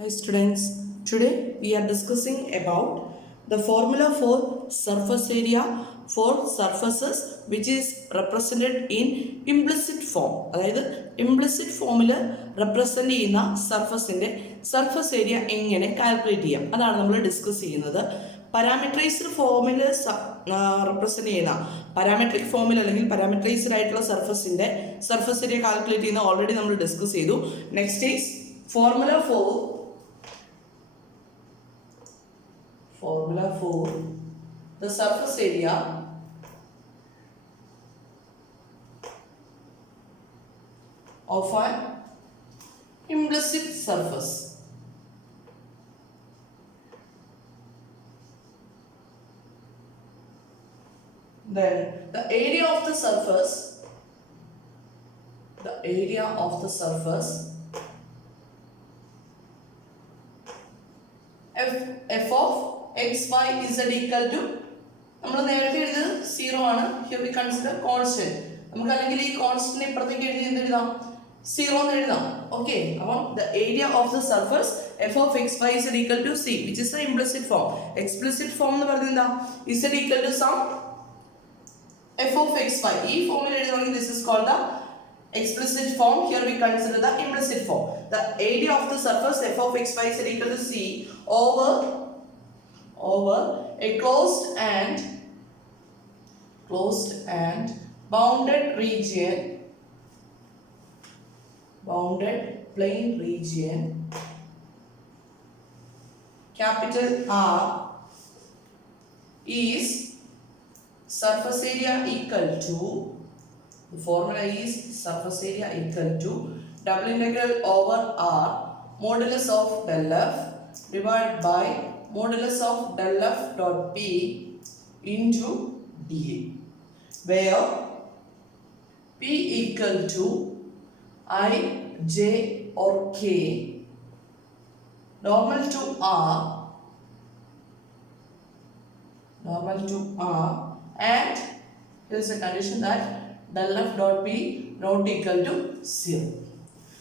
Hi students, today we are discussing about the formula for surface area for surfaces which is represented in implicit form. അതായത് implicit ഫോമിൽ represent ചെയ്യുന്ന surface area എങ്ങനെ calculate ചെയ്യാം അതാണ് നമ്മൾ discuss ചെയ്യുന്നത്. പാരാമെട്രൈസ്ഡ് ഫോമിൽ റെപ്രസെൻ്റ് ചെയ്യുന്ന പാരാമെട്രിക് ഫോമിൽ അല്ലെങ്കിൽ പാരാമെട്രൈസ്ഡ് ആയിട്ടുള്ള സർഫസ് ഏരിയ കാൽക്കുലേറ്റ് ചെയ്യുന്ന ഓൾറെഡി നമ്മൾ ഡിസ്കസ് ചെയ്തു. Next is formula for the surface area of an implicit surface. Then the area of the surface f of x y z equal to നമ്മൾ നേരത്തെ എഴുതിയത് 0 ആണ്. here we consider constant. നമുക്ക് അല്ലെങ്കിൽ ഈ കോൺസ്റ്റന്റ് ഇപ്പുറത്തേക്ക് എഴുതി എന്ത് എഴുതാം? 0 എന്ന് എഴുതാം. ഓക്കെ, അപ്പം the area of the surface f of x y z equal to c, which is the implicit form. explicit form എന്ന് പറയുന്നത് എന്താ? z equal to some f of x y. ഈ ഫോമിൽ എഴുതുകയാണെങ്കിൽ this is called the explicit form. Here we consider the implicit form. The area of the surface f of x y is equal to c over a closed and bounded plane region capital R is surface area equal to, the formula is surface area equal to double integral over R modulus of del f divided by modulus of del f dot p into dA, where p equal to I, j or k normal to R and there is a condition that del f dot p not equal to 0.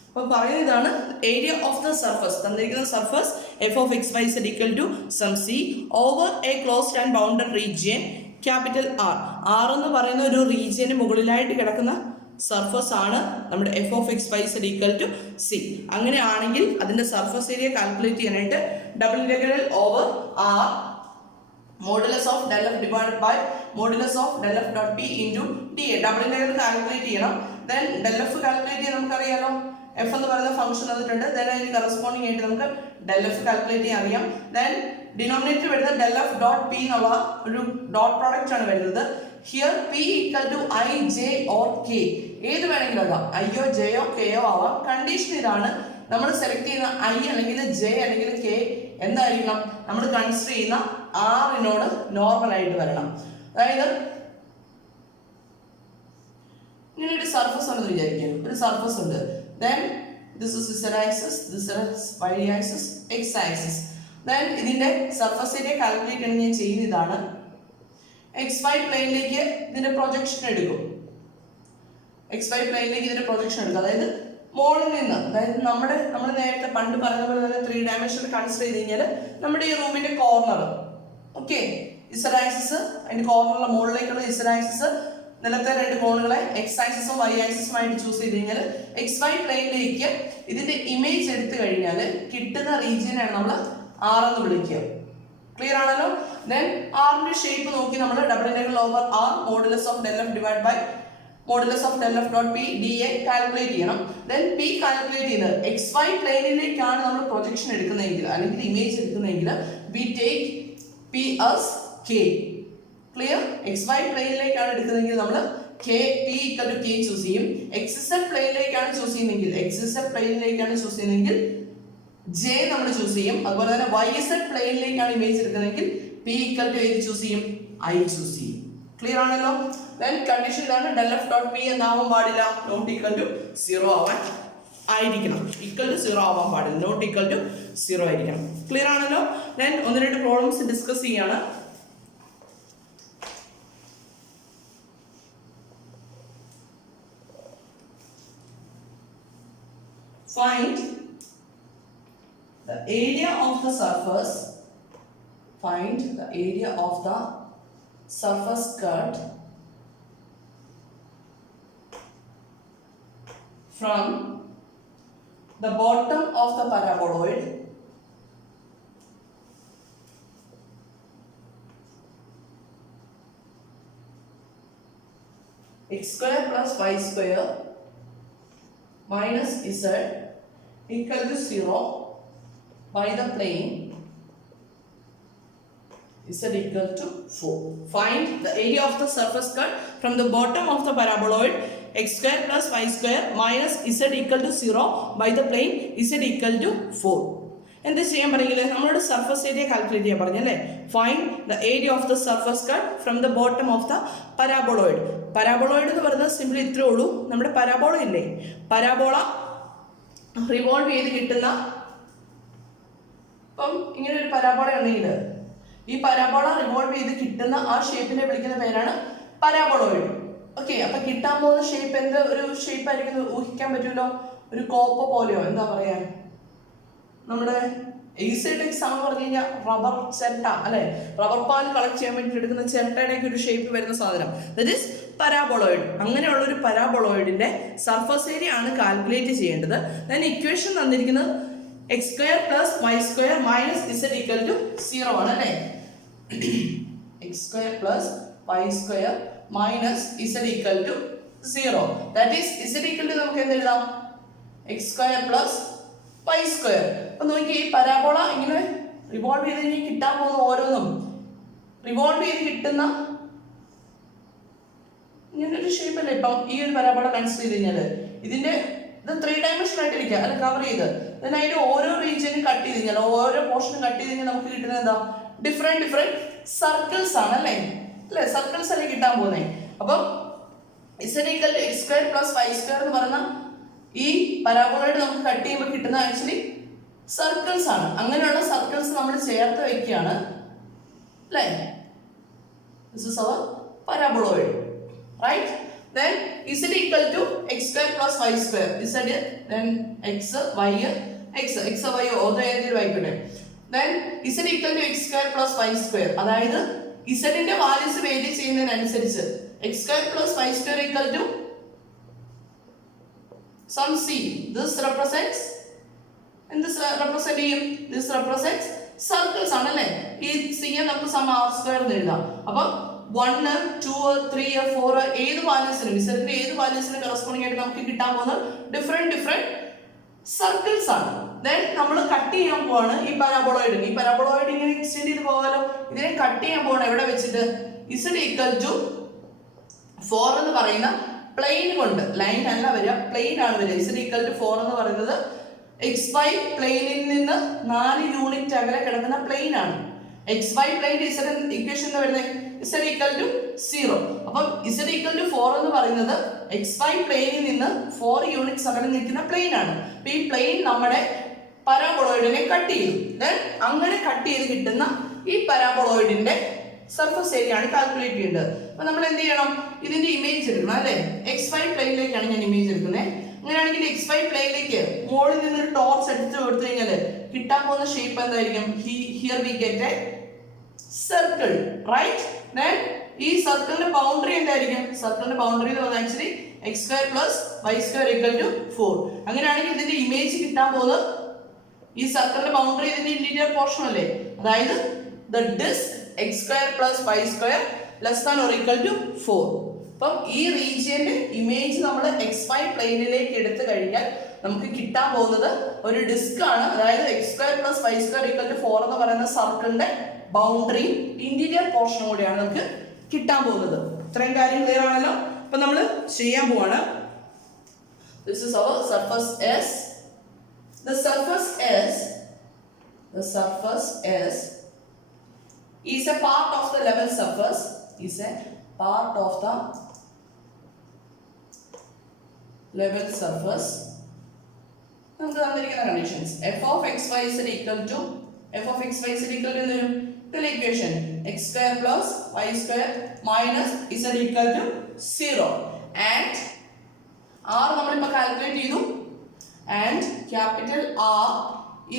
അപ്പോൾ പറയുന്നതാണ് area of the surface, തന്നിരിക്കുന്ന surface f of x y z equal to some c over a closed and bounded region capital R. R എന്ന് പറയുന്ന ഒരു റീജിയന് മുകളിലായിട്ട് കിടക്കുന്ന surface ആണ് നമ്മുടെ f of x y z equal to c. അങ്ങനെയാണെങ്കിൽ അതിൻ്റെ സർഫസ് ഏരിയ കാൽക്കുലേറ്റ് ചെയ്യാനായിട്ട് double integral over R modulus of del f divided by modulus of del f dot p into dA. Double integral calculate ചെയ്യണം. Then del f calculate ചെയ്യാൻ നമുക്കറിയാലോ, F എന്ന് പറയുന്ന function തന്നിട്ടുണ്ട്. Then അതിന് corresponding ആയിട്ട് നമുക്ക് del f കാൽക്കുലേറ്റ് ചെയ്യാൻ അറിയാം. ദെൻ ഡിനോമിനേറ്റർ വരുന്നത് del f dot p എന്നുള്ള ഒരു ഡോട്ട് പ്രോഡക്റ്റ് ആണ് വരുന്നത്. Here p equal to i, j or k, ഏത് വേണമെങ്കിലും ആകാം, ഐയോ ജെയോ കെയോ ആവാം. കണ്ടീഷൻ ഇതാണ്, നമ്മൾ സെലക്ട് ചെയ്യുന്ന ഐ അല്ലെങ്കിൽ ജെ അല്ലെങ്കിൽ കെ എന്തായിരിക്കണം, നമ്മൾ കൺസിഡർ ചെയ്യുന്ന ആറിനോട് നോർമൽ ആയിട്ട് വരണം. അതായത് ഇങ്ങനെ ഒരു സർഫസ് ആണെന്ന് വിചാരിക്കാം, ഒരു സർഫസ് ഉണ്ട്. Then this is z axis, this is y axis, x axis. Then ഇതിന്റെ സർഫസ് ഏരിയ കാൽക്കുലേറ്റ് ചെയ്യണം. ഞാൻ ചെയ്യുന്ന ഇതാണ്, xy പ്ലെയിനിലേക്ക് ഇതിന്റെ പ്രൊജക്ഷൻ എടുക്കും. xy പ്ലെയിനിലേക്ക് ഇതിന്റെ പ്രൊജക്ഷൻ എടുക്കും. അതായത് മോളിൽ നിന്ന്, അതായത് നമ്മൾ നേരത്തെ പണ്ട് പറഞ്ഞ പോലെ തന്നെ 3 ഡയമെൻഷനിൽ കൺസിഡർ ചെയ്ത് കഴിഞ്ഞാൽ നമ്മുടെ ഈ റൂമിന്റെ കോർണർ, ഓക്കെ, z ആക്സിസ് അതിന്റെ കോർണറിലെ മുകളിലേക്കുള്ള z ആക്സിസ്, നിലത്തെ രണ്ട് കോണുകളെ x ആക്സിസും y ആക്സിസും ആയിട്ട് ചൂസ് ചെയ്ത് കഴിഞ്ഞാൽ xy പ്ലെയിനിലേക്ക് ഇതിന്റെ ഇമേജ് എടുത്തു കഴിഞ്ഞാൽ കിട്ടുന്ന റീജിയനാണ് നമ്മൾ R എന്ന് വിളിക്കുക. ക്ലിയർ ആണല്ലോ? ദെൻ ആറിന്റെ ഷേപ്പ് നോക്കി നമ്മൾ double integral over R modulus of del f divide by modulus of del f dot p dA calculate ചെയ്യണം. ദെൻ p കാൽക്കുലേറ്റ് ചെയ്ത് xy പ്ലെയിനിലേക്കാണ് നമ്മൾ പ്രൊജക്ഷൻ എടുക്കുന്നതെങ്കിൽ അല്ലെങ്കിൽ ഇമേജ് എടുക്കുന്നതെങ്കിൽ we take p as k. Clear? xy പ്ലെയിനിലേക്കാണ് എടുക്കുന്നതെങ്കിൽ നമ്മൾ k p equal to k choose ചെയ്യും. xz പ്ലെയിനിലേക്കാണ് ചൂസ് ചെയ്യുന്നതെങ്കിൽ j നമ്മൾ ചൂസ് ചെയ്യും. അതുപോലെ തന്നെ yz പ്ലെയിനിലേക്കാണ് ഇമേജ് എടുക്കുന്നതെങ്കിൽ p equal to ഏത് ചൂസ് ചെയ്യും, I ചൂസ് ചെയ്യും. ക്ലിയർ ആണല്ലോ? ദെൻ കണ്ടീഷൻ ഇതാണ്, del f dot p എന്താവാൻ പാടില്ല, നോട്ട് ഈക്വൽ ടു 0 ആവാൻ ആയിരിക്കണം. ഈക്വൽ ടു 0 ആവാൻ പാടില്ല, നോട്ട് ഈക്വൽ ടു 0 ആയിരിക്കണം. ക്ലിയർ ആണല്ലോ? ദെൻ ഒന്ന് രണ്ട് പ്രോബ്ലംസ് ഡിസ്കസ് ചെയ്യാണ്. Find the area of the surface, find the area of the surface cut from the bottom of the paraboloid x square plus y square minus z equal to 0 by the plane z equal to 4. Find the area of the surface cut from the bottom of the paraboloid x square plus y square minus z equal to 0 by the plane z equal to 4. എന്ത് ചെയ്യാൻ പറഞ്ഞില്ലേ? നമ്മളോട് surface area calculate ചെയ്യാൻ പറഞ്ഞല്ലേ? Find the area of the surface cut from the bottom of the paraboloid. Paraboloid എന്ന് പറയുന്നത് simple ഇത്രേ ഉള്ളൂ. നമ്മുടെ പരാബോള ഇല്ലേ, പരാബോള റിവോൾവ് ചെയ്ത് കിട്ടുന്ന, ഇപ്പം ഇങ്ങനെ ഒരു പരാബോള ഉണ്ടെങ്കിൽ ഈ പരാബോള റിവോൾവ് ചെയ്ത് കിട്ടുന്ന ആ ഷേപ്പിനെ വിളിക്കുന്ന പേരാണ് പരാബോളോയിഡ്. ഓക്കെ, അപ്പൊ കിട്ടാൻ പോകുന്ന ഷേപ്പ് എന്ത് ഒരു ഷേപ്പ് ആയിരിക്കും ഊഹിക്കാൻ പറ്റുമല്ലോ? ഒരു കോപ്പ പോലെയോ, എന്താ പറയാ, നമ്മുടെ എയ്സൈഡെക്സ് ആണെന്ന് പറഞ്ഞു കഴിഞ്ഞാൽ റബ്ബർ ചിരട്ട അല്ലെ, റബ്ബർ പാൽ കളക്ട് ചെയ്യാൻ വേണ്ടി എടുക്കുന്ന ചിരട്ടയുടെയൊക്കെ ഒരു ഷേപ്പ് വരുന്ന സാധനം, ദറ്റ് ഈസ് പരാബോളോയിഡ്. അങ്ങനെയുള്ള ഒരു പരാബോളോയിഡിന്റെ സർഫസ് ഏരിയ ആണ് കാൽക്കുലേറ്റ് ചെയ്യേണ്ടത്. ദെൻ ഇക്വേഷൻ തന്നിരിക്കുന്നത് x square plus y square minus z equal to 0 ആണ് അല്ലേ? X square plus y square minus z equal to 0. That is z equal to നമുക്ക് എന്ത് എഴുതാം? X square plus y square. അപ്പൊ നോക്കി, ഈ പരാബോള ഇങ്ങനെ റിവോൾവ് ചെയ്ത് കഴിഞ്ഞാൽ കിട്ടാൻ പോകുന്ന ഓരോന്നും റിവോൾവ് ചെയ്ത് കിട്ടുന്ന ഇങ്ങനെ ഒരു ഷേപ്പ് അല്ലേ? ഇപ്പം ഈ ഒരു പരാബോള കൺസിഡർ ചെയ്ത് കഴിഞ്ഞാൽ ഇതിന്റെ ഇത് 3 ഡയമെൻഷൻ ആയിട്ടിരിക്കുക അല്ലെ, കവർ ചെയ്ത് അതിന്റെ ഓരോ റീജിയനും കട്ട് ചെയ്ത് കഴിഞ്ഞാൽ, ഓരോ പോർഷനും കട്ട് ചെയ്ത് കഴിഞ്ഞാൽ നമുക്ക് കിട്ടുന്നത് എന്താ? ഡിഫറെന്റ് സർക്കിൾസ് ആണ് അല്ലേ? സർക്കിൾസ് അല്ലേ കിട്ടാൻ പോകുന്നത്. അപ്പം z equal to x square plus y square എന്ന് പറഞ്ഞ ഈ പരാബോളോയിഡ് നമുക്ക് കട്ട് ചെയ്യുമ്പോൾ കിട്ടുന്ന ആക്ച്വലി സർക്കിൾസ് ആണ്. അങ്ങനെയുള്ള സർക്കിൾസ് നമ്മൾ ചേർത്ത് വെക്കുകയാണ് അല്ലേ? This is our paraboloid, right? Then z equal to x square plus y square. z then x y x y ഓരോ ഏതെങ്കിലും ആയിക്കോട്ടെ. Then z equal to x square plus y square. അതായത് z ന്റെ values vary ചെയ്യുന്നതിനനുസരിച്ച് x square plus y square equal to some c. This represents, and this represent ചെയ്യും, this represents circles ആണല്ലേ? ഈ c നമുക്ക് some r square എന്ന് എഴുതാം. അപ്പോൾ 1 2 3 4 ഏത് വാല്യൂസിനും ഇസഡിന്റെ ഏത് വാല്യൂസിനും കറസ്പോണ്ടിങ് ആയിട്ട് നമുക്ക് കിട്ടാൻ പോകുന്ന ഡിഫറെന്റ് സർക്കിൾസ് ആണ്. ദെൻ നമ്മൾ കട്ട് ചെയ്യാൻ പോവാണ് ഈ പരാബോളോയിഡ്. ഈ പരാബോളോയിഡ് ഇങ്ങനെ എക്സ്റ്റെൻഡ് ചെയ്ത് പോകാലോ. ഇതിനെ കട്ട് ചെയ്യാൻ പോവാണ് എവിടെ വെച്ചിട്ട്? ഇസഡ് ഈക്വൽ ടു 4 എന്ന് പറയുന്ന പ്ലെയിൻ കൊണ്ട്, ലൈൻ അല്ല വരിക, പ്ലെയിൻ ആണ് വരിക. ഇസഡ് ഈക്വൽ ടു 4 എന്ന് പറയുന്നത് എക്സ് വൈ പ്ലെയിനിൽ നിന്ന് 4 യൂണിറ്റ് അകലെ കിടക്കുന്ന പ്ലെയിൻ ആണ്. X y plane z equation വരുന്നത് z equal to 0. അപ്പം z equal to 4 എന്ന് പറയുന്നത് xy പ്ലെയിനിൽ നിന്ന് 4 യൂണിറ്റ്സ് അകലെ നിൽക്കുന്ന പ്ലെയിൻ ആണ്. അപ്പൊ ഈ പ്ലെയിൻ നമ്മുടെ പരാബോളോയിഡിനെ കട്ട് ചെയ്തു. അങ്ങനെ കട്ട് ചെയ്ത് കിട്ടുന്ന ഈ പരാബോളോയിഡിന്റെ സർഫസ് ഏരിയ ആണ് കാൽക്കുലേറ്റ് ചെയ്യേണ്ടത്. അപ്പൊ നമ്മൾ എന്ത് ചെയ്യണം? ഇതിന്റെ ഇമേജ് എടുക്കണം അല്ലെ? xy പ്ലെയിനിലേക്കാണ് ഞാൻ ഇമേജ് എടുക്കുന്നത്. അങ്ങനെയാണെങ്കിൽ xy പ്ലെയിനിലേക്ക് മുകളിൽ നിന്നൊരു ടോർച്ച് എടുത്ത് കൊടുത്തു കഴിഞ്ഞാൽ കിട്ടാൻ പോകുന്ന ഷേപ്പ് എന്തായിരിക്കും? Here we get a circle, right? Then ഈ സർക്കിളിന്റെ ബൗണ്ടറി എന്തായിരിക്കും? സർക്കിളിന്റെ ബൗണ്ടറി എന്ന് പറഞ്ഞാൽ actually x square plus y square equal to 4. അങ്ങനെയാണെങ്കിൽ ഇതിന്റെ ഇമേജ് കിട്ടാൻ പോകുന്നത് ഈ സർക്കിളിന്റെ ബൗണ്ടറി ഇതിന്റെ ഇന്റീരിയർ പോർഷൻ അല്ലേ? അതായത് the disk x square plus y square less than or equal to 4. അപ്പം ഈ റീജിയന്റെ ഇമേജ് നമ്മൾ xy പ്ലെയിനിലേക്ക് എടുത്തു കഴിഞ്ഞാൽ നമുക്ക് കിട്ടാൻ പോകുന്നത് ഒരു ഡിസ്ക് ആണ്. അതായത് x square plus y square equal to 4 എന്ന് പറയുന്ന സർക്കിളിന്റെ ബൗണ്ടറി ഇന്റീരിയർ പോർഷനും കൂടിയാണ് നമുക്ക് കിട്ടാൻ പോകുന്നത്. ഇത്രയും കാര്യം ക്ലിയർ ആണല്ലോ? അപ്പൊ നമ്മൾ ചെയ്യാൻ പോവാണ്. This is our surface S. The surface S is a part of the level surface. Is a part of the level surface. നമുക്ക് തന്നിരിക്കുന്ന conditions f of x y z equal to the equation x square plus y square minus z equal to 0 and r നമ്മൾ ഇപ്പോൾ calculate ചെയ്തു and capital R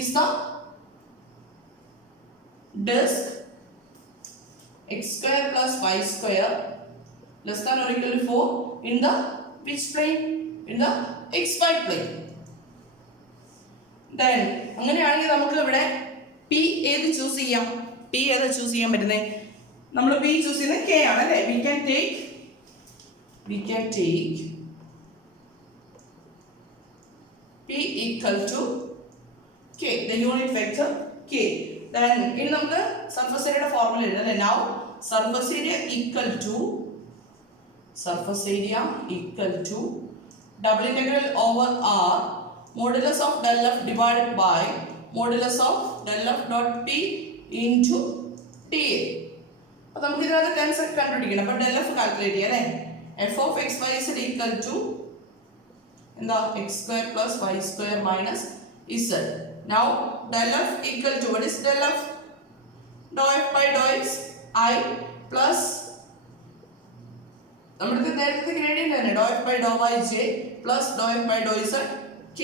is the disk x square plus y square less than or equal to 4 in the which plane? In the xy plane. Then അങ്ങനെയാണെങ്കിൽ നമുക്ക് ഇവിടെ p ഏത് choose ചെയ്യാം? p ഏത് choose ചെയ്യാൻ പറ്റുന്നത്? നമ്മൾ p ചൂസ് ചെയ്യുന്നത് k ആണ് അല്ലേ? we can take p equal to k, the unit vector k. Then ഇനി നമുക്ക് സർഫസ് ഏരിയയുടെ ഫോർമുല എഴുതാം അല്ലേ? now surface area equal to double integral over r modulus of del f divided by modulus of del f dot p into ta. അപ്പോൾ നമുക്ക് ഇതിനകത്ത് tense ഒക്കെ കണ്ടുപിടിക്കണം. അപ്പോൾ del f കാൽക്കുലേറ്റ് ചെയ്യാം അല്ലേ? f of x y z equal to എന്താ x square plus y square minus z. now del f equal to what is del f? dou f by dou x I plus നമ്മുടെ നേരത്തെ gradient തന്നെ dou f by dou y j plus dou f by dou z k.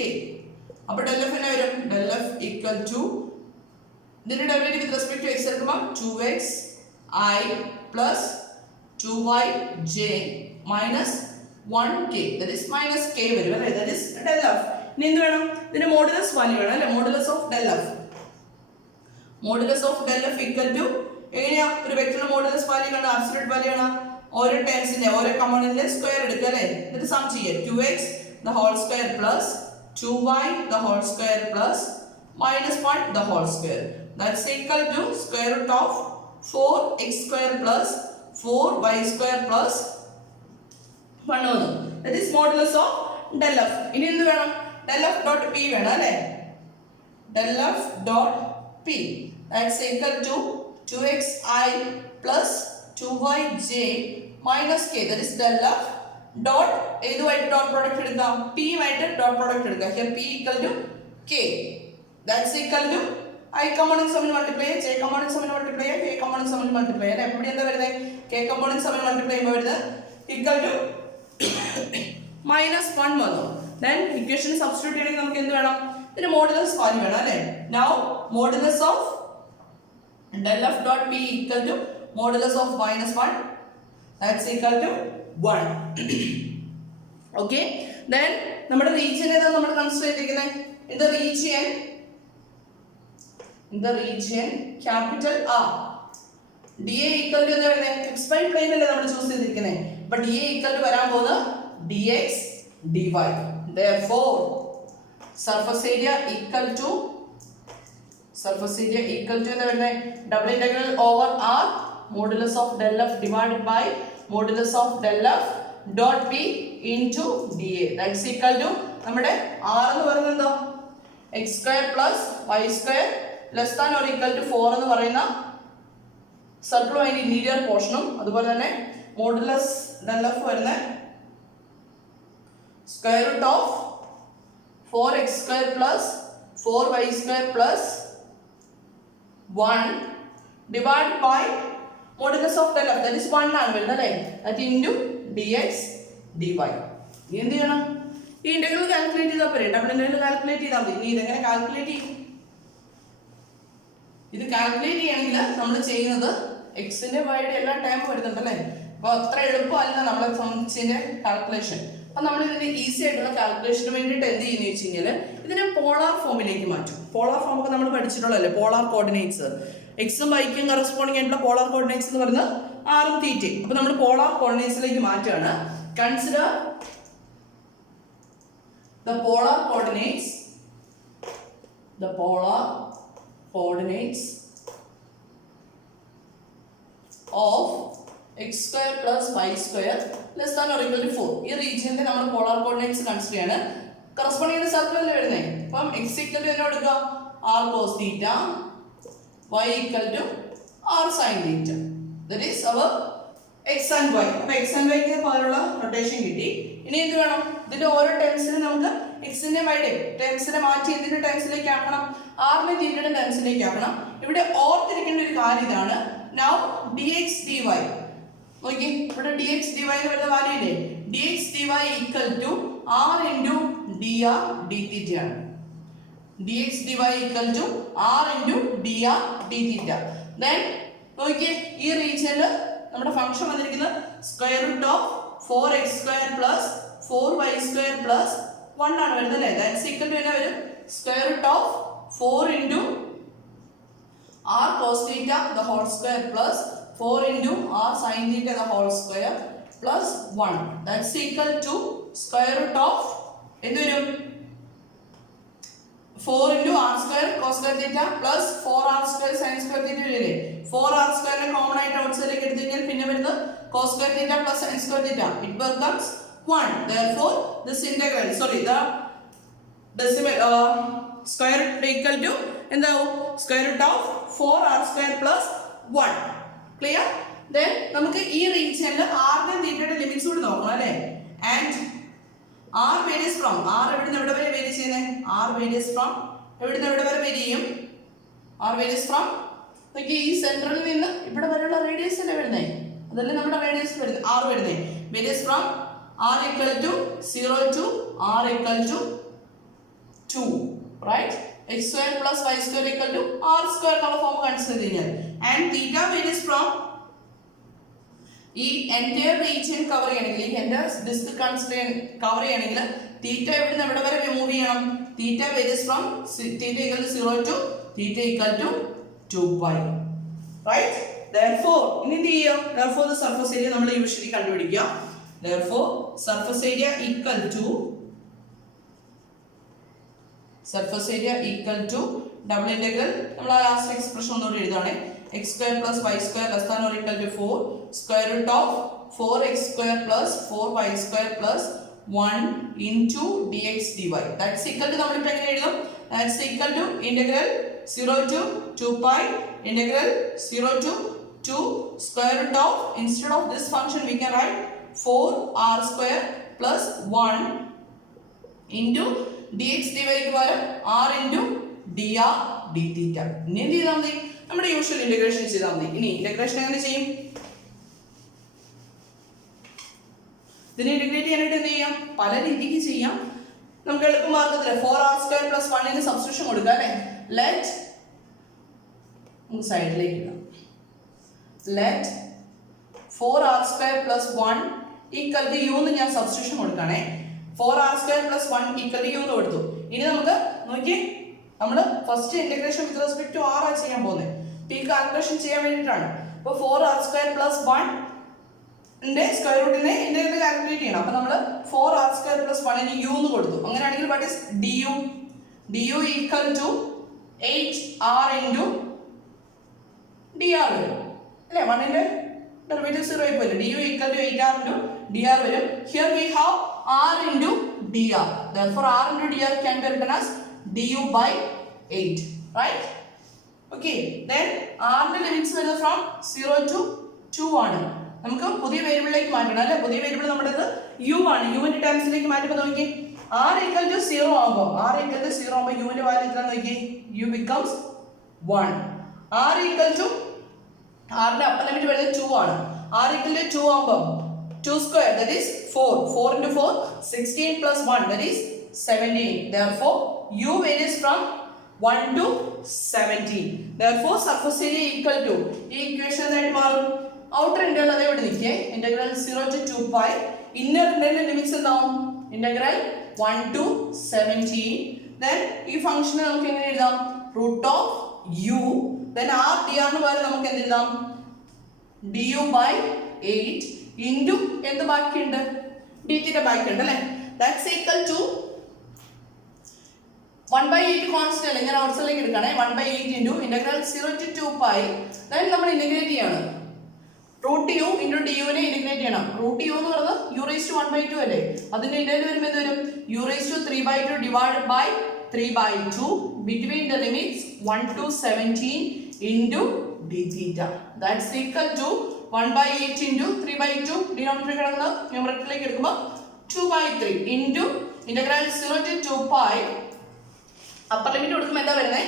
അപ്പോൾ del f என்ன വരും? del f equal to ഇതിന്റെ derivative with respect to x എടുക്കുമ്പോൾ 2x I plus 2y j minus 1k, that is minus k വരും അല്ലേ? that is del f. ഇനി എന്ത് വേണം? ഇതിന്റെ മോഡുലസ് വാല്യൂ വേണം അല്ലേ? Modulus of del f equal to എങ്ങനെയാ ഒരു വെക്ടറിന്റെ മോഡുലസ് വാല്യൂ കണ്ട അബ്സല്യൂട്ട് വാല്യൂ ആണ്. ഓരോ ടേംസിന്റെ ഓരോ കമ്പോണന്റിന്റെ സ്ക്വയർ എടുക്കുക അല്ലേ? എന്നിട്ട് സം ചെയ്യുക. 2x the whole square plus 2y the whole square plus minus 1 the whole square, that's equal to square root of 4x square plus 4y square plus 1 ആണ്. that is modulus of del f. ഇനി എന്ത് വേണം? del f dot p വേണം അല്ലേ? del f dot p, that's equal to 2xi plus 2yj minus k, that is del f dot ഏതുമായിട്ട് dot product എടുക്കാം? p ആയിട്ട് dot product എടുക്കാം. here p equal to k, that's equal to i components തമ്മിൽ multiply ചെയ്യുക, j components തമ്മിൽ multiply ചെയ്യുക, k components തമ്മിൽ multiply ചെയ്യുക. എവിടെ എന്താ വരുന്നത്? k components തമ്മിൽ മൾട്ടിപ്ലൈ ചെയ്യുമ്പോൾ വരുന്നത് equal to minus 1 വന്നു. then ഇക്വേഷൻ സബ്സ്റ്റിറ്റ്യൂട്ട് ചെയ്യണമെങ്കിൽ നമുക്ക് എന്ത് വേണം? ഇതിന് മോഡുലസ് വാല്യൂ വേണം അല്ലേ? now modulus of del f dot p equal to modulus of minus 1, that's equal to 1. okay, then നമ്മുടെ റീജിയൻ ഏതാ നമ്മൾ കൺസിഡർ ചെയ്തിരിക്കുന്നത്? in the region capital R dA equal to എന്താ വരുന്നത്? xy plane അല്ലേ നമ്മൾ ചൂസ് ചെയ്തിരിക്കുന്നത്. അപ്പോൾ dA equal to വരാൻ പോകുന്നത് dx dy. therefore surface area equal to എന്താ വരുന്നത്? double integral over R modulus of del f divided by modulus of del f dot p into dA, that's equal to നമ്മുടെ R എന്ന് പറയുന്നത് എന്താ? x square plus y square less than or equal to 4 എന്ന് പറയുന്ന സർക്കിളും അതിന്റെ interior പോർഷനും, അതുപോലെ തന്നെ മോഡുലസ് del f വരുന്ന square root of 4x square plus 4y square plus 1 divided by modulus of del f, that is 1 ആണ് വരുന്നത് അല്ലേ? that into dx dy. ഇനി എന്ത് ചെയ്യണം? ഈ ഇന്റഗ്രൽ കാൽക്കുലേറ്റ് ചെയ്താൽ പോരെ? ഡബിൾ ഇന്റഗ്രൽ കാൽക്കുലേറ്റ് ചെയ്താൽ മതി. ഇനി ഇതെങ്ങനെ കാൽക്കുലേറ്റ് ചെയ്യും? ഇത് കാൽക്കുലേറ്റ് ചെയ്യണമെങ്കിൽ നമ്മൾ ചെയ്യുന്നത് എക്സിന്റെ വൈയുടെ എല്ലാ ടൈമും വരുന്നുണ്ടല്ലേ? അപ്പോൾ അത്ര എളുപ്പമല്ല നമ്മളെ സംബന്ധിച്ചതിന്റെ കാൽക്കുലേഷൻ. അപ്പം നമ്മൾ ഇതിന്റെ ഈസി ആയിട്ടുള്ള കാൽക്കുലേഷന് വേണ്ടിയിട്ട് എന്ത് ചെയ്യുന്നു വെച്ച് കഴിഞ്ഞാൽ ഇതിനെ പോളാർ ഫോമിലേക്ക് മാറ്റും. പോളാർ ഫോം ഒക്കെ നമ്മൾ പഠിച്ചിട്ടുള്ളതല്ലേ? പോളാർ കോർഡിനേറ്റ്സ് എക്സും വൈക്കും കറസ്പോണ്ടിങ് ആയിട്ടുള്ള പോളാർ കോർഡിനേറ്റ്സ് എന്ന് പറയുന്നത് ആറും തീറ്റയും. അപ്പോൾ നമ്മൾ പോളാർ കോർഡിനേറ്റ്സിലേക്ക് മാറ്റുകയാണ്. Consider the polar coordinates of x square plus y square less than or equal to 4. ഈ റീജിയനിൽ നമ്മൾ പോളാർ കോർഡിനേറ്റ്സ് കൺസിഡർ ചെയ്യാണ്. കറസ്പോണ്ടിങ് സർക്കിൾ അല്ലേ വരുന്നത്? അപ്പം x equal to എന്നോട് എടുക്കുക r cos theta, y equal to r sin theta, that is our x and y. അപ്പോൾ x and y ക്ക് പകരമുള്ള റൊട്ടേഷൻ കിട്ടി. ഇനി എന്ത് വേണം? ഇതിന്റെ ഓരോ ടേംസിനെ നമുക്ക് എക്സിന്റെ വൈയുടെ ടേംസിനെ മാറ്റി ഇതിന്റെ ടേംസിലേക്ക് ആക്കണം, ആറിന്റെ തീറ്റയുടെ ടേംസിലേക്ക് ആക്കണം. ഇവിടെ ഓർത്തിരിക്കേണ്ട ഒരു കാര്യം ഇതാണ്. now dx dy നോക്കി, ഇവിടെ dx dy എന്ന് വരുന്ന വാല്യൂ ഇല്ലേ? dx dy equal to r into dr d theta ആണ്. dx dy equal to r into dr d theta. Then നോക്കിയേ ഈ റീജിയനിൽ നമ്മുടെ ഫംഗ്ഷൻ വന്നിരിക്കുന്നത് square root of 4x² plus 4y² plus 1 ആണ് വരുന്നത് അല്ലേ. ദാറ്റ്സ് ഈക്വൽ ടു എന്നാ വരും square root of 4 into r cos theta the whole square plus 4 into r sin theta the whole square plus 1. That's equal to square root of എന്ത് വരും 4 into r square cos square theta plus 4r square sin square theta വരില്ലേ. 4r square നെ common ആയിട്ട് ഔട്ട്സൈഡിലേക്ക് എടുത്തു കഴിഞ്ഞാൽ പിന്നെ വരുന്നത് cos square theta plus sin square theta. It becomes 1. Therefore this integral the decimal square root equal to എന്താവും square root of 4r square plus 1. Clear? Then നമുക്ക് ഈ റീജിയനിൽ r ന്റെ തീറ്റയുടെ ലിമിറ്റ്സ് കൂടി നോക്കണം അല്ലേ. And r varies from r എവിടുന്ന് എവിടെ വരെ വേരി ചെയ്യുന്നത് r varies from എവിടുന്ന് എവിടെ വരെ വേരി ചെയ്യും r varies from നോക്കി ഈ സെൻട്രലിൽ നിന്ന് ഇവിടെ വരെയുള്ള റേഡിയസ് അല്ലേ വരുന്നത് അതല്ലേ നമ്മുടെ റേഡിയസ് വരുന്നത് r വരുന്നത് varies from r equal to 0 to r equal to 2 right. x square plus y square equal to r square എന്നുള്ള ഫോം കൺസിഡർ ചെയ്യാൻ. ആൻഡ് തീറ്റ വേരീസ് ഫ്രം ഈ എൻറ്റയർ റീജിയൻ കവർ ചെയ്യണമെങ്കിൽ ഈ എൻറ്റയർ ഡിസ്ക് കൺസിഡർ കവർ ചെയ്യണമെങ്കിൽ തീറ്റ എവിടുന്ന് എവിടെ വരെ remove ചെയ്യണം. Theta varies from theta equal to 0 to theta equal to 2π right. therefore ഇനി എന്ത് ചെയ്യാം therefore the surface area നമ്മൾ യൂഷ്വലി കണ്ടുപിടിക്കുക. therefore surface area equal to surface area equal to double integral നമ്മൾ ആ ലാസ്റ്റ് എക്സ്പ്രഷൻ ഒന്നുകൂടി എഴുതാണ് x² plus y² less than or equal to 4 square root of 4x² plus 4y² plus 1 into dx dy. That's equal to നമ്മൾ ഇപ്പോൾ എങ്ങനെ എഴുതും that's equal to integral 0 to 2π integral 0 to 2 square root of instead of this function we can write 4r² plus 1 into dx dy ക്ക് പകരം r into dr d theta. ഇനി എന്ത് ചെയ്താൽ മതി നമ്മുടെ യൂഷ്വൽ ഇന്റഗ്രേഷൻ ചെയ്താൽ മതി. ഇനി ഇന്റഗ്രേഷൻ എങ്ങനെ ചെയ്യും ഇതിനെ ഇന്റഗ്രേറ്റ് ചെയ്യാനായിട്ട് എന്ത് ചെയ്യാം പല രീതിക്ക് ചെയ്യാം. നമുക്ക് എളുപ്പമാർഗത്തില് 4r² plus 1 ന് സബ്സ്റ്റിറ്റ്യൂഷൻ കൊടുക്കാം അല്ലേ. ലെറ്റ് സൈഡിലേക്ക് ഇടാം. Let 4r² plus 1 equal to u എന്ന് ഞാൻ substitution കൊടുക്കുകയാണേ. 4r² plus 1 equal to u എന്ന് കൊടുത്തു. ഇനി നമുക്ക് നോക്കിയേ നമ്മൾ first integration with respect to r ആ ചെയ്യാൻ പോകുന്നത്. ഈ കാൽക്കുലേഷൻ ചെയ്യാൻ വേണ്ടിയിട്ടാണ്. അപ്പോൾ 4r² plus 1 ന്റെ സ്ക്വയർ റൂട്ടിനെ ഇന്റഗ്രൽ കാൽക്കുലേറ്റ് ചെയ്യണം. അപ്പോൾ നമ്മൾ 4r² plus 1 ന് u എന്ന് കൊടുത്തു. അങ്ങനെയാണെങ്കിൽ what is du equal to 8r into dr വരും അല്ലേ. 1 ന്റെ ഡെറിവേറ്റീവ് 0 ആയി പോയില്ലേ. du equal to 8r into dr വരും. Here we have r into dr. Therefore r into dr can be written as du by 8 right. Okay, then r ന്റെ limits വരുന്നത് from 0 to 2 ആണ്. നമുക്ക് പുതിയ വേരിയബിളിലേക്ക് മാറ്റണം അല്ലേ. പുതിയ വേരിയബിൾ നമ്മുടേത് u ആണ്. u ന്റെ ടേംസിലേക്ക് മാറ്റുമ്പോൾ നോക്കി r equal to 0 ആകുമ്പോൾ u ന്റെ വാല്യൂ എത്ര നോക്കി u becomes 1. r equal to r ന്റെ അപ്പർ ലിമിറ്റ് വരുന്നത് 2 ആണ്. r equal to 2 ആകുമ്പോൾ 2 square that is 4 into 4 16 plus 1 that is 17. Therefore u varies from 1 to 17. Therefore surface area equal to ഈ equation ആയിട്ട് മാറും. ഔട്ടർ ഇന്റഗ്രൽ അതേപോലെ നിൽക്കേ integral 0 to 2π inner integral limits എന്താവും ഇന്റഗ്രൽ 1 to 17. then ഈ ഫംഗ്ഷനെ നമുക്ക് എങ്ങനെ എഴുതാം root of u then r dr ന് പകരം നമുക്ക് എന്ത് എഴുതാം du by 8 into എന്ത് ബാക്കിയുണ്ട് d theta ബാക്കിയുണ്ട് അല്ലേ. that's equal to 1/8 കോൺസ്റ്റന്റ് അല്ലേ. ഞാൻ ഔട്ട്സൈഡിലേക്ക് എടുക്കണേ 1/8 into integral 0 to 2π then നമ്മൾ ഇന്റഗ്രേറ്റ് ചെയ്യാണ് റൂട്ട് u into du നെ ഇന്റഗ്രേറ്റ് ചെയ്യണം. റൂട്ട് u എന്ന് പറയുന്നത് u raised to 1/2 അല്ലേ. അതിന്റെ ഇന്റഗ്രൽ വരുമ്പോൾ എന്ത് വരും u raised to 3/2 divided by 3/2 between the limits 1 to 17 into d theta. That's equal to 1/8 into 3/2 denominator കിടക്കുന്നത് ന്യൂമറേറ്ററിലേക്ക് എടുക്കുമ്പോൾ 2/3 into integral 0 to 2π upper limit കൊടുക്കുമ്പോൾ എന്താ വരുന്നത്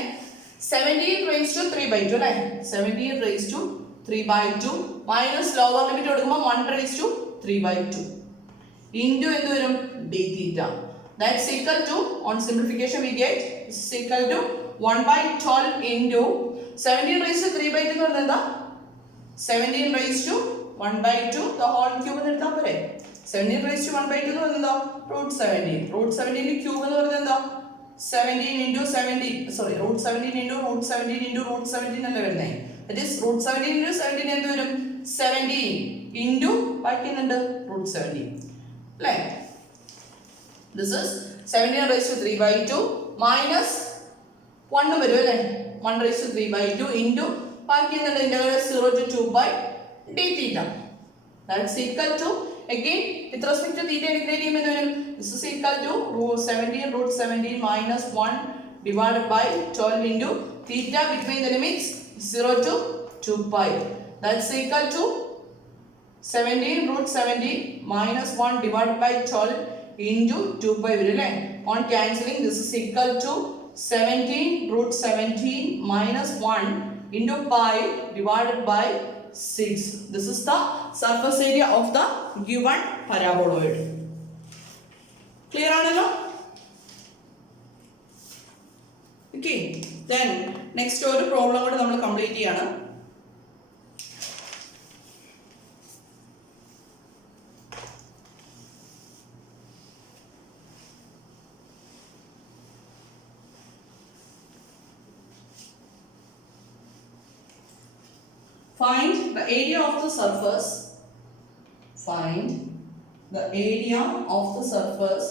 17 raised to 3/2 അല്ലേ. 17 raised to 3/2 minus lower limit കൊടുക്കുമ്പോൾ 1 raised to 3/2 into എന്ത് വരും d theta. That's equal to on simplification we get this is equal to 1/12 into 17 raised to 3 by 2 എന്ന് പറഞ്ഞാൽ എന്താ 17 raised to 1 by 2 the whole cube എന്ന് എടുത്താൽ പോരെ 17 raised to 1 by 2 എന്ന് പറഞ്ഞാൽ എന്താ root 17 cube എന്ന് പറഞ്ഞാൽ എന്താ 17 into 17 sorry root 17 into root 17 into root 17 അല്ലേ വരുന്നത് that is root 17 into 17 എന്ത് വരും 17 into ബാക്കി എന്തുണ്ട് root 17 അല്ലേ this is 17 raised to 3 by 2 minus 1 വരും അല്ലേ 1 raised to 3 by 2 into ബാക്കി എന്തുണ്ട് integral 0 to 2 by d theta that's equal to again with respect to theta integrate ചെയ്യുമ്പോൾ എന്ത് വരും this is equal to root 17 minus 1 divided by 12 into theta between the limits 0 to 2 pi that's equal to 17 root 17 minus 1 divided by 12 into 2 pi വരും അല്ലേ on cancelling this is equal to 17 root 17 minus 1 into pi divided by 6. This is the surface area of the given paraboloid. Clear ആണല്ലോ? Okay. Then next ഒരു problem കൂടി നമ്മൾ complete ചെയ്യാണ്. Find the area of the surface. Find the area of the surface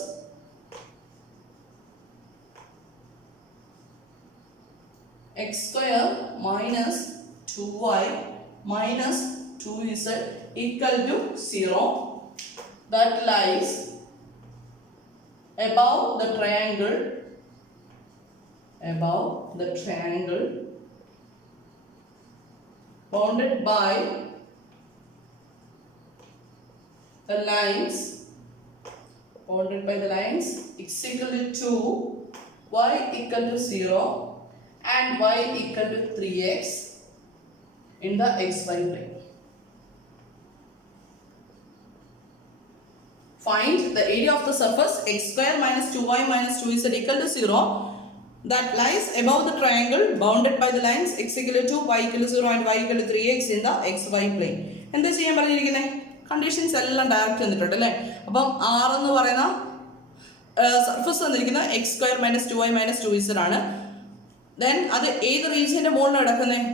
x square minus 2y minus 2z equal to 0 that lies above the triangle bounded by the lines x equal to 2 y equal to 0 and y equal to 3x in the xy plane. Find the area of the surface x square minus 2y minus 2z equal to 0 that lies above the triangle bounded by the lines x equal to 2 y equal to 0 and y equal to 3x in the xy plane. എന്താ ചെയ്യാൻ പറഞ്ഞിരിക്കുന്നത് conditions എല്ലാം direct തന്നിട്ടുണ്ട് അല്ലേ അപ്പം r എന്ന് പറയുന്ന surface തന്നിരിക്കുന്നത് x square minus 2y minus 2z ആണ് then അത് ഏത് റീജിയന്റെ മുകളിലാണ് കിടക്കുന്നത്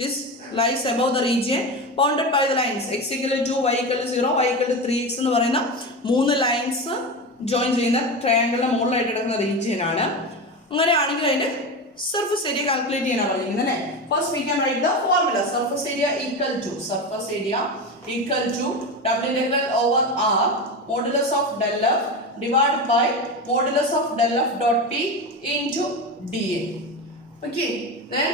this lies above the region bounded by the lines x equal to 2 y equal to 0 y equal to 3x എന്ന് പറയുന്ന മൂന്ന് ലൈൻസ് ജോയിൻ ചെയ്യുന്ന ട്രയാങ്കിളിന്റെ മുകളിലായിട്ട് കിടക്കുന്ന റീജിയൻ ആണ് അങ്ങനെയാണെങ്കിൽ അതിന്റെ സർഫസ് ഏരിയ കാൽക്കുലേറ്റ് ചെയ്യാനാണ് പറഞ്ഞിരിക്കുന്നത് അല്ലേ first we can write the formula surface area equal to double integral over r modulus of del f divided by modulus of del f dot p into dA. Okay, then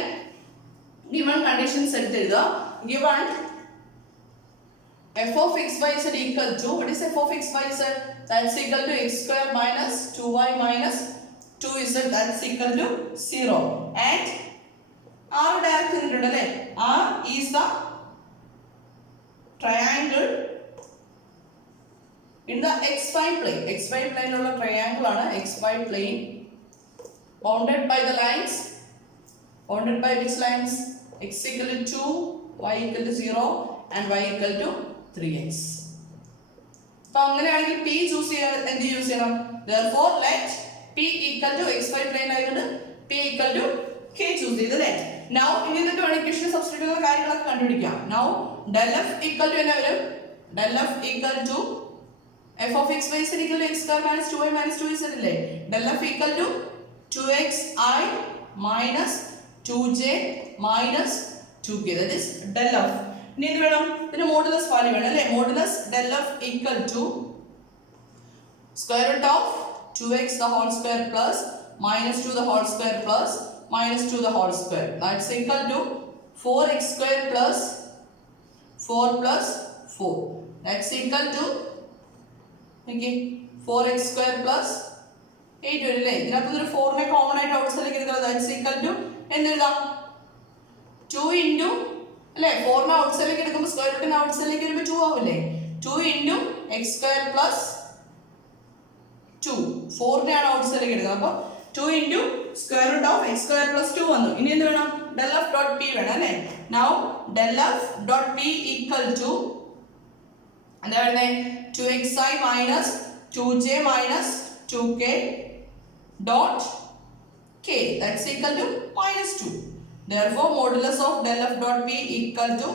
given conditions set എഴുതുക given f of x y z equal to what is f of x y z that's equal to x square minus 2y minus 2z that's equal to 0 and r direct തന്നിട്ടുണ്ട് അല്ലേ r is the triangle in the xy plane ഉള്ള triangle ആണ് xy plane bounded by the lines bounded by which lines x equal to 2 y equal to 0 and y equal to 3x അപ്പോൾ അങ്ങനെയാണെങ്കിൽ p choose ചെയ്യാൻ എന്ത് use ചെയ്യണം therefore let p equal to xy plane ആയതുകൊണ്ട് p equal to k choose ചെയ്തു അല്ലേ now ഇനി എന്നിട്ട് വേണം ഇക്വേഷൻ സബ്സ്റ്റിറ്റ്യൂട്ട് ചെയ്യുന്ന കാര്യങ്ങളൊക്കെ കണ്ടുപിടിക്കാം now del f equal to എന്നാ വരും del f equal to f of x y z equal to x square minus 2y minus 2z അല്ലേ del f equal to 2xi minus 2j minus 2k that is del f ഇനി എന്ത് വേണം ഇതിന് modulus value വേണം അല്ലേ modulus del f equal to square root of 2x the whole square plus minus 2 the whole square plus minus 2 the whole square that's equal to 4x square plus 4 plus 4 that's equal to okay 4x square plus 8 വരില്ലേ ഇതിനകത്ത് ഒരു 4 നെ common ആയിട്ട് out സൈഡിലേക്ക് എടുക്കുക that's equal to എന്തെഴുതാം 2 into അല്ലേ 4 നെ out സൈഡിലേക്ക് എടുക്കുമ്പോൾ സ്ക്വയർ റൂട്ടിന് ഔട്ട് സൈഡിലേക്ക് വരുമ്പോൾ 2 ആവില്ലേ 2 into x square plus 2 4 നെയാണ് ഔട്ട് സൈഡിലേക്ക് എടുക്കുന്നത് അപ്പോൾ 2 into square root of x square plus 2 വന്നു. ഇനി എന്ത് വേണം? del f dot p വേണം അല്ലേ? Now del f dot p equal to എന്താ വരുന്നത്? 2xi minus 2j minus 2k dot k, that's equal to minus 2. Therefore modulus of del f dot p equal to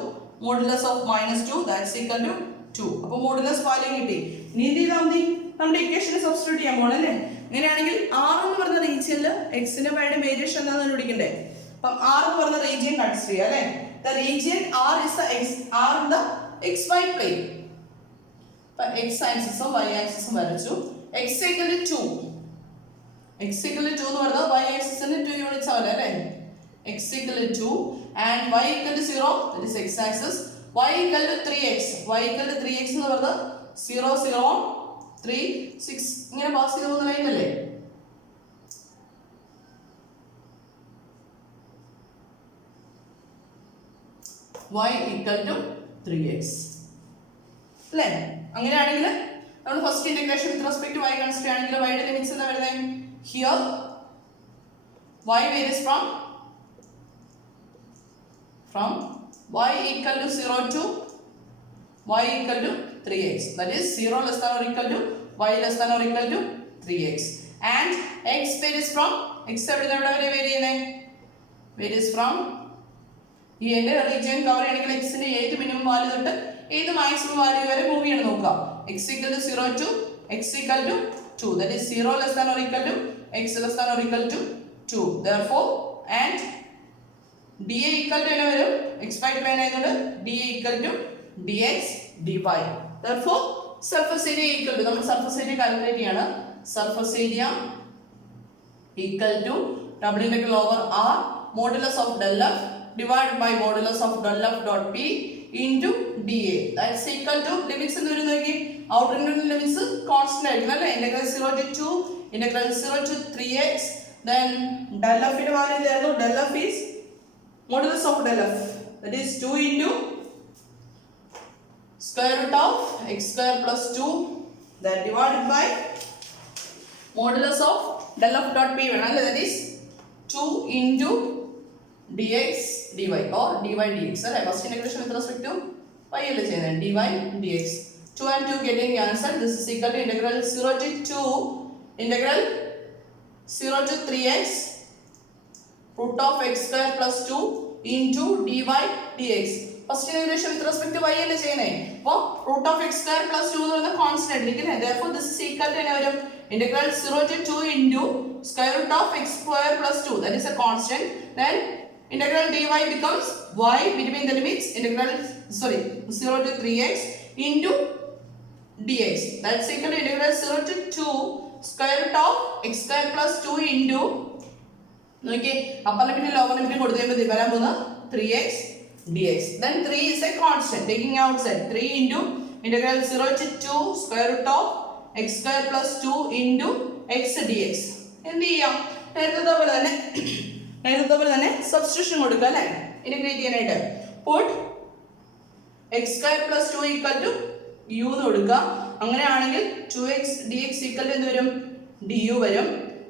modulus of minus 2, that's equal to 2. അപ്പോൾ modulus value കിട്ടി. ഇനി എന്ത് ചെയ്താൽ മതി? നമ്മുടെ ഇക്വേഷനെ substitute ചെയ്യാൻ പോകണം അല്ലേ? അങ്ങനെയാണെങ്കിൽ r എന്ന് പറഞ്ഞ റീജിയനിൽ എക്സിന്റെ വൈയുടെ വേരിയേഷൻ എന്താണെന്ന് കണ്ടുപിടിക്കണ്ടേ? അപ്പം r എന്ന് പറഞ്ഞ റീജിയൻ കൺസിഡർ ചെയ്യാം അല്ലേ? The region r is the r in the xy plane. അപ്പം x ആക്സിസും y ആക്സിസും വരച്ചു. x equal to 2. x equal to 2 എന്ന് പറഞ്ഞാൽ y ആക്സിസിന് 2 യൂണിറ്റ്സ് ആവില്ല അല്ലേ? x equal to 2 and y equal to 0, that is x axis. y equal to 3x. y equal to 3x എന്ന് പറഞ്ഞാൽ 0 0 3 6 ഇങ്ങനെ പാസ് ചെയ്ത് പോകുന്ന ലൈൻ അല്ലേ? y equal to 3x അല്ലേ? അങ്ങനെയാണെങ്കിൽ നമ്മൾ first integration with respect to y consider ആണെങ്കിൽ y യുടെ ലിമിറ്റ്സ് എന്താ വരുന്നത്? Here y varies from y equal to 0 to y equal to 3x, that is 0 less than or equal to y less than or equal to 3x, and x varies from x എവിടെ വരെ vary ചെയ്യുന്നത്? varies from ഈ എൻ്റെ region cover ചെയ്യണമെങ്കിൽ എക്സിന്റെ ഏത് minimum value തൊട്ട് ഏത് മാക്സിമം വാല്യൂ വരെ മൂവ് ചെയ്യണം നോക്കുക. x equal to 0 to x equal to 2, that is 0 less than or equal to x less than or equal to 2. Therefore and dA equal to என்ன വരും? xy plane ആയതുകൊണ്ട് dA equal to dx dy. Therefore surface area equal to നമ്മൾ surface area calculate ചെയ്യാണ്. surface area equal to w integral over r modulus of del f divided by modulus of del f dot p into dA, that's equal to limits എന്ന് വരുന്നത് നോക്കി. outer integral limits constant ആയിരിക്കും അല്ലേ? integral 0 to 2 integral 0 to 3x, then del f ന്റെ value എന്തായിരുന്നു? del f is modulus of del f, that is 2 into square root of x square plus 2, that divided by modulus of del f dot p വേണം അല്ലേ? that is 2 into dx dy or dy dx അല്ലേ? first integration with respect to y അല്ലേ ചെയ്യുന്നത്? dy dx. 2 and 2 getting answer. This is equal to integral 0 to 2 integral 0 to 3x root of x square plus 2 into dy dx. First integration with respect to y അല്ലേ ചെയ്യുന്നത്? അപ്പോൾ root of x square plus 2 എന്ന് പറയുന്നത് constant ആയിരിക്കും അല്ലേ? therefore this is equal to എന്നാ വരും? integral 0 to 2 into square root of x square plus 2, that is a constant. Then integral dy becomes y between the limits 0 to 3x into dx, that's equal to integral 0 to 2 square root of x square plus 2 into നോക്കി upper ലിമിറ്റും lower ലിമിറ്റും കൊടുത്തു കഴിയുമ്പോൾ വരാൻ പോകുന്ന 3x dx. Then 3 is a constant, taking outside 3 into integral 0 to 2 square root of x square plus 2 into x dx. എന്ത് ചെയ്യാം? നേരത്തെ പോലെ തന്നെ സബ്സ്റ്റിറ്റ്യൂഷൻ കൊടുക്കുക അല്ലേ? ഇന്റഗ്രേറ്റ് ചെയ്യാനായിട്ട് put x square plus 2 equal to u എന്ന് കൊടുക്കുക. അങ്ങനെയാണെങ്കിൽ 2x dx equal to എന്ത് വരും? du വരും.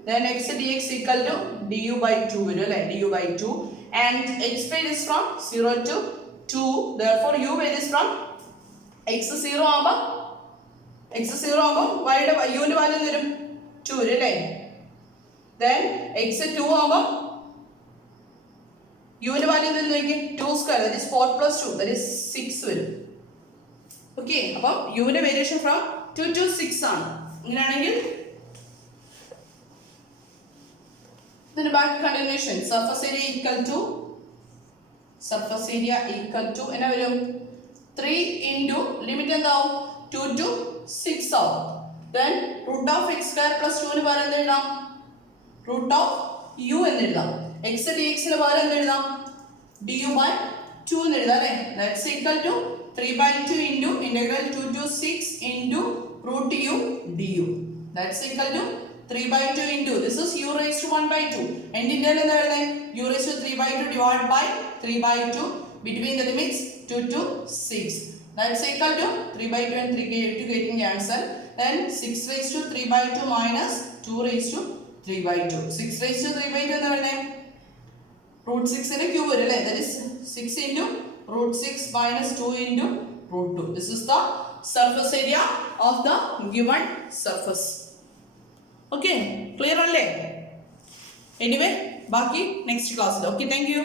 then x dx equal to du by 2 വരും അല്ലേ? du by 2 and x varies from 0 to 2, therefore u varies from x 0 ആവുമ്പോൾ y യുടെ u ന്റെ വാല്യൂ വരും 2 വരും അല്ലേ? then x 2 ആവുമ്പോൾ u ന്റെ വാല്യൂ എന്ത് നോക്കി? 2 square, that is 4 plus 2, that is 6 വരും. ഓക്കെ, അപ്പോൾ u ന്റെ വേരിയേഷൻ ഫ്രം 2 to 6 ആണ്. ഇങ്ങനെയാണെങ്കിൽ ഇതിന്റെ ബാക്കി continuation surface area equal to എന്നാ വരും? 3 into ലിമിറ്റ് എന്താവും? 2 to 6 ആവും. then root of x square plus 2 ന് പകരം എന്ത് എഴുതാം? root of u എന്ന് എഴുതാം. x dx ന് പകരം എന്ത് എഴുതാം? du by 2 എന്ന് എഴുതാം അല്ലേ? that's equal to 3 by 2 into integral 2 to 6 into root u du, that's equal to 3 by 2 into this is u raised to 1 by 2 and integral എന്താ വരുന്നത്? u raised to 3 by 2 divided by 3 by 2 between the limits 2 to 6, that's equal to 3 by 2 and 3 to getting the answer. then 6 raised to 3 by 2 minus 2 raised to 3/2. 6 raised to 3/2 എന്താ പറയുന്നത്? Root 6ന്റെ cube വരും അല്ലേ? That is 6 into root 6 minus 2 into root 2. This is the surface area of the given surface. Okay, clear അല്ലേ? Anyway, ബാക്കി next ക്ലാസ്സിൽ. Okay, thank you.